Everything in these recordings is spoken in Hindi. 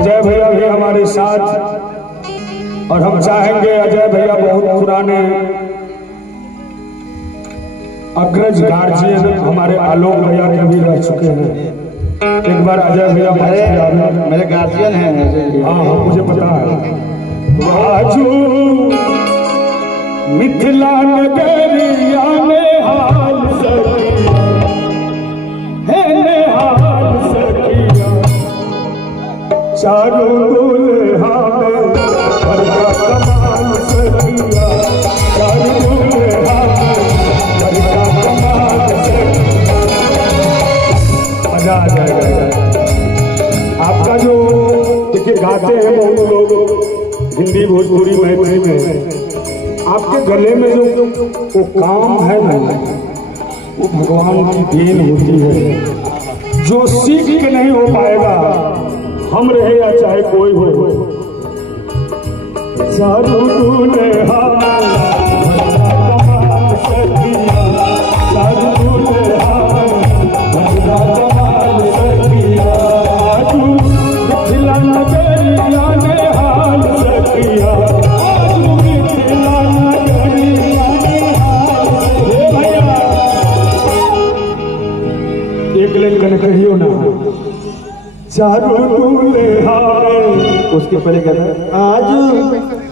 अजय भैया भी हमारे साथ, और हम चाहेंगे अजय भैया बहुत पुराने अग्रज गार्जियन हमारे आलोक भैया के भी रह चुके हैं। एक बार अजय भैया मेरे गार्जियन हैं। हाँ हाँ मुझे पता है। आजू मिथिला नगरिया में हाल सकिया है हाल सकिया, चारों दुल्हा में घर का कमाल सकिया, चारों दुल्हा में घर का कमाल सकिया। मजा आ जाएगा। आपका जो देखिए गाते हैं बहुत लोग हिंदी भोजपुरी मैथिली में, आपके गले में जो वो काम है ना, वो भगवान की देन होती है, जो सीख के नहीं हो पाएगा, हम रहे या चाहे कोई हो। चारों दुल्हा कमाल सकिया, चारों दुल्हा कमाल सकिया, आजू मिथिला नगरिया में हाल सकिया, आजू मिथिला नगरिया में हाल। भैया एक लाइन कहियो ना, चारों दुल्हा उसके पहले कहते हैं आज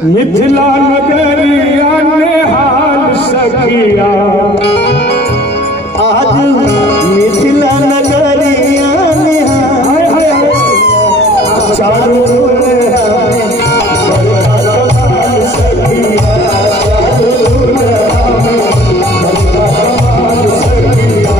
मिथिला नगरिया में हाल सकिया, आज मिथिला नगरिया में हाल, चारों दुल्हा कमाल सकिया, चारों दुल्हा कमाल सकिया।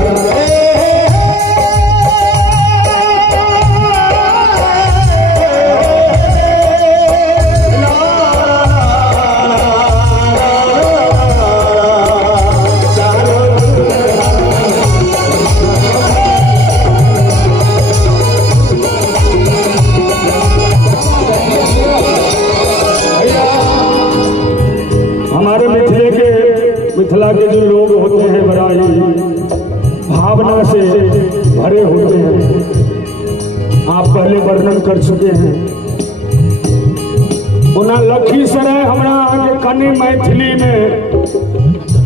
मिथिला के जो लोग होते हैं बड़ा ही भावना से भरे होते हैं, आप पहले वर्णन कर चुके हैं। उना लखीसराय हमरा आगे कनी मैथिली में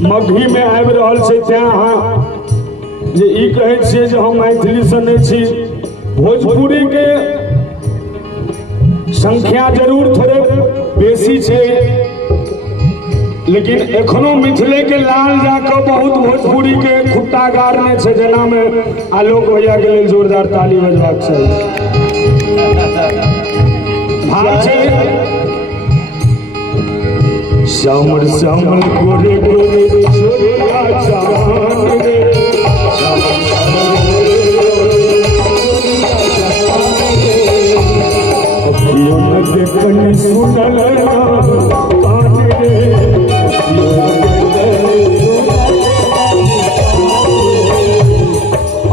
मगही में आबि रहल छै, ત્યાં जे ई कहै छियै जे हम मैथिली से नहीं छी। भोजपुरी के संख्या जरूर थोड़े बेसी छै, लेकिन एखनो मिथिले के लाल जाकर बहुत भोजपुरी के खुट्टा गाड़ने छै, जेना में आलोक भैया के लिए जोरदार ताली बजबाक चाही। भाव छै श्यामल श्यामल गोरे गोरे छोरिया जवान रे, श्यामल श्यामल अखियों लगे कनी सुनल कान रे,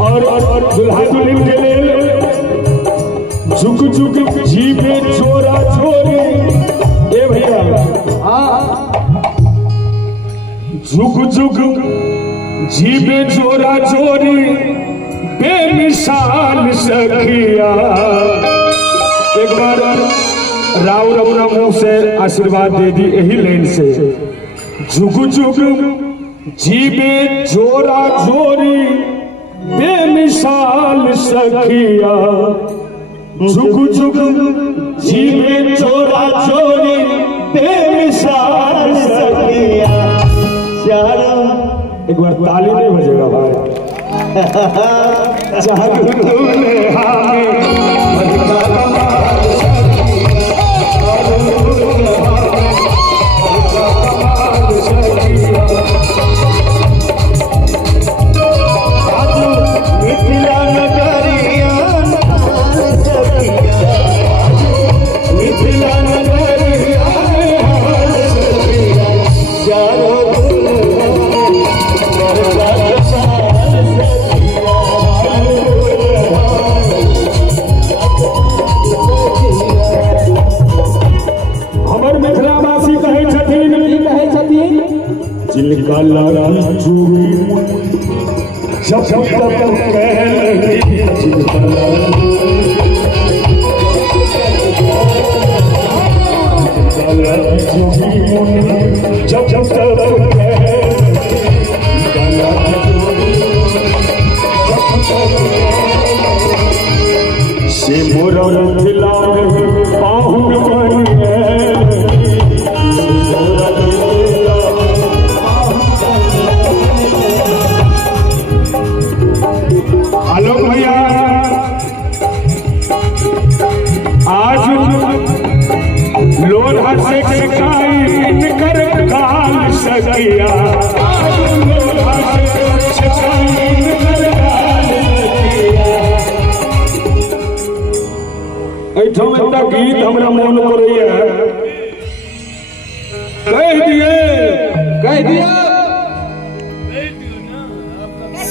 और दुल्हा दुल्हन के लिए झुक झुक जीवे चोरा चोरी। ए भैया झुक झुक जीवे चोरा चोरी, बेमिसाल सखिया। एक बार राव रमुना मुंह से आशीर्वाद दे दी यही लाइन से, झुक झुक जीवे चोरा चोरी, बेमिसाल सखिया, झुक झुक जीवे चोरा चोरी, बेमिसाल सखिया। एक बार ताली नहीं बजेगा भाई। चारों दुल्हा में जिनका लाल चूड़ी जब तक मोरा मिथिला में पाहुन बनिए आलोक भैया आज लोढ़ा से शिकाई कर काल सदिया लोढ़ा से शिकाई कर काल सदिया ऐठम एकटा गीत हमरा मन करैया कह दिए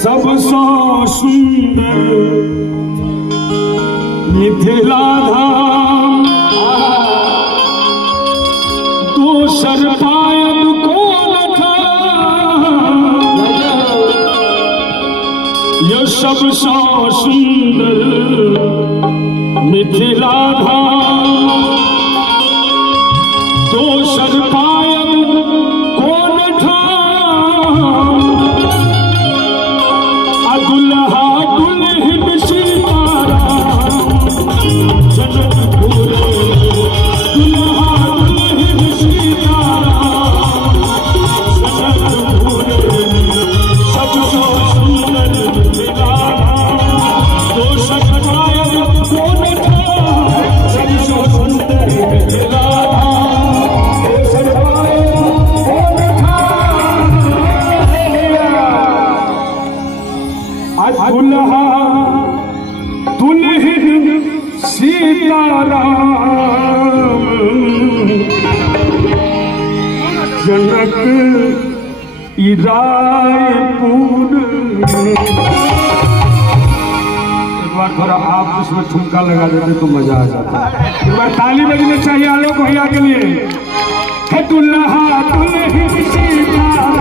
सबसँ सुंदर मिथिला धाम दोसर पायब कोन ठाम यह सबसँ सुंदर मिथिला धाम दोसर पायब कोन ठाम दुल्हा दुल्हन सीताराम जनकपुर दुल्हा दुल्हन सीताराम जनकपुर सबसँ सुंदर मिथिला दोसर पायब कोन ठाम सबसँ सुंदर मिथिला दोसर पायब कोन ठाम दुल्हा दुल्हन सीताराम जनक रायपुर। एक बार थोड़ा आप इसमें ठुमका लगा देते तो मजा आ जाता। एक बार ताली बजनी चाहिए आलोक भैया के लिए। है दुल्हा दुल्हन सीताराम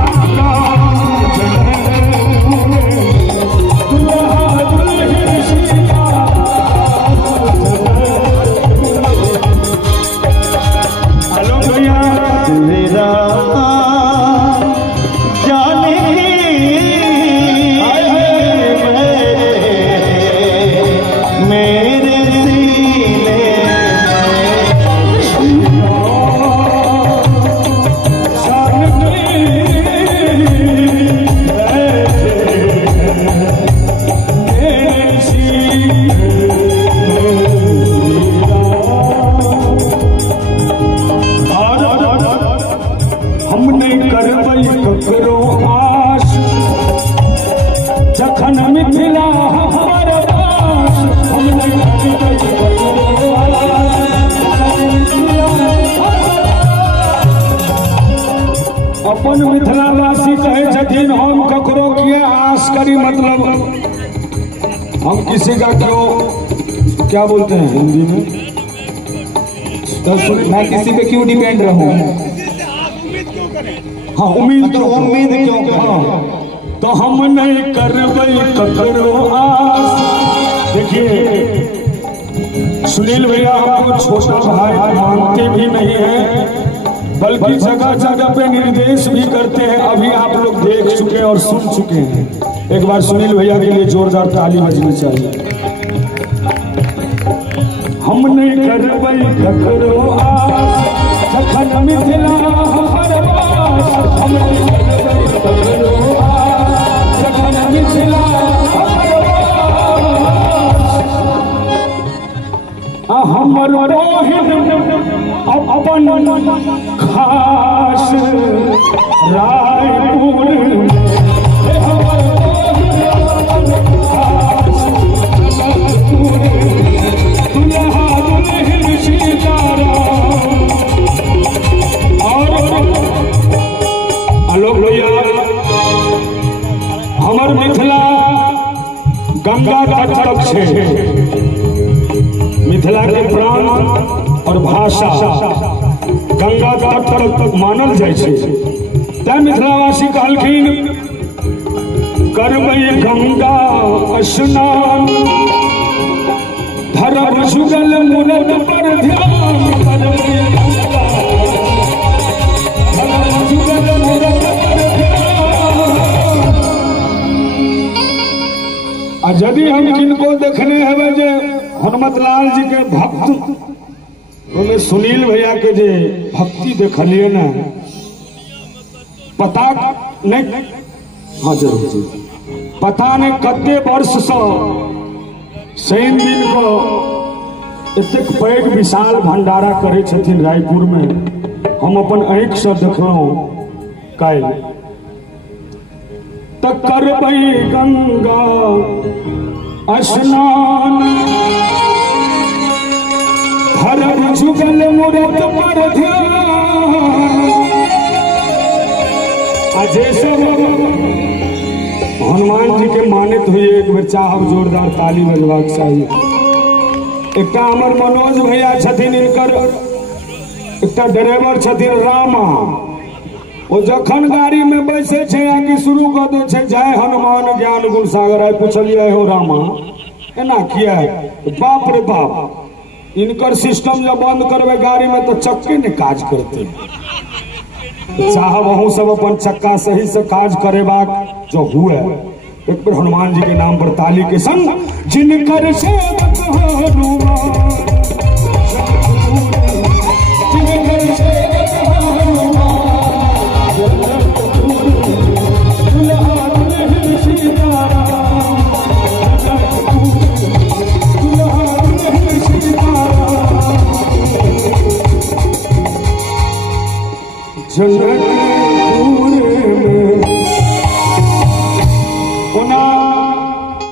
अपन मिथिलावासी कहे छथिन हम ककरो किए आस करी, मतलब हम किसी का क्यों क्या बोलते हैं हिंदी में, तो मैं किसी पे क्यों डिपेंड रहूं। हाँ उम्मीद क्यों करें, तो हम नहीं करबै ककरो आस। देखिए सुनील भैया आपको छोटा भाई मानते भी नहीं है, बल्कि जगह जगह पे निर्देश भी करते हैं। अभी आप लोग देख चुके हैं और सुन चुके हैं। एक बार सुनील भैया के लिए जोरदार ताली बजनी चाहिए। हम नहीं करबै ककरो आस जखन मिथिला हमर वास, हम नहीं करबै ककरो आस जखन मिथिला हमर वास। हमर बहिन अपन खास रायपुर दुल्हा दुल्हन सीताराम। और आलोक भैया हमर मिथिला गंगा तट तक छै, मिथिला के प्राण और भाषा गंगा तट तक मानल जाइ छै। तैं मिथिलावासी कहलखिन करबै गंगा स्नान धरब जुगल मूरत पर ध्यान, करबै गंगा धरब जुगल मूरत पर ध्यान। आ यदि हम किनको देखने हेबै जे हनुमतलाल जी के भक्त में सुनील भैया के जे भक्ति देखलिए ना पता नहीं। हाँ जरूर पता नहीं कते वर्ष शनि दिन को एतेक पैघ विशाल भंडारा करे छथिन रायपुर में। हम अपन आँख से देखलहुँ काल त करबै गंगा स्नान हरब जुगल मूरत पर ध्यान। अजय सब हनुमान जी के मानित हुए एक बेर चाहब जोरदार ताली बजबाक चाहिए। एक हमर मनोज भैया छथिन, इनकर एक ड्राइवर छथिन रामा। वो जखन गाड़ी में बैसे छे आगे शुरू कर दे छे जय हनुमान ज्ञान गुण सागर। आए पूछलिए हो रामा एना किया है? बाप रे बाप, इनकर सिस्टम जब बंद करबे गाड़ी में तो चक्के ने काज करते। चाहब अहूँ सब अपन चक्का सही से काज करेबाक जो हुए। एक बार हनुमान जी के नाम पर ताली के संग जिनकर सेवक हनुमान, जिनकर सेवक हनुमान, दुल्हा दुल्हन सीताराम, दुल्हा दुल्हन सीताराम, जनक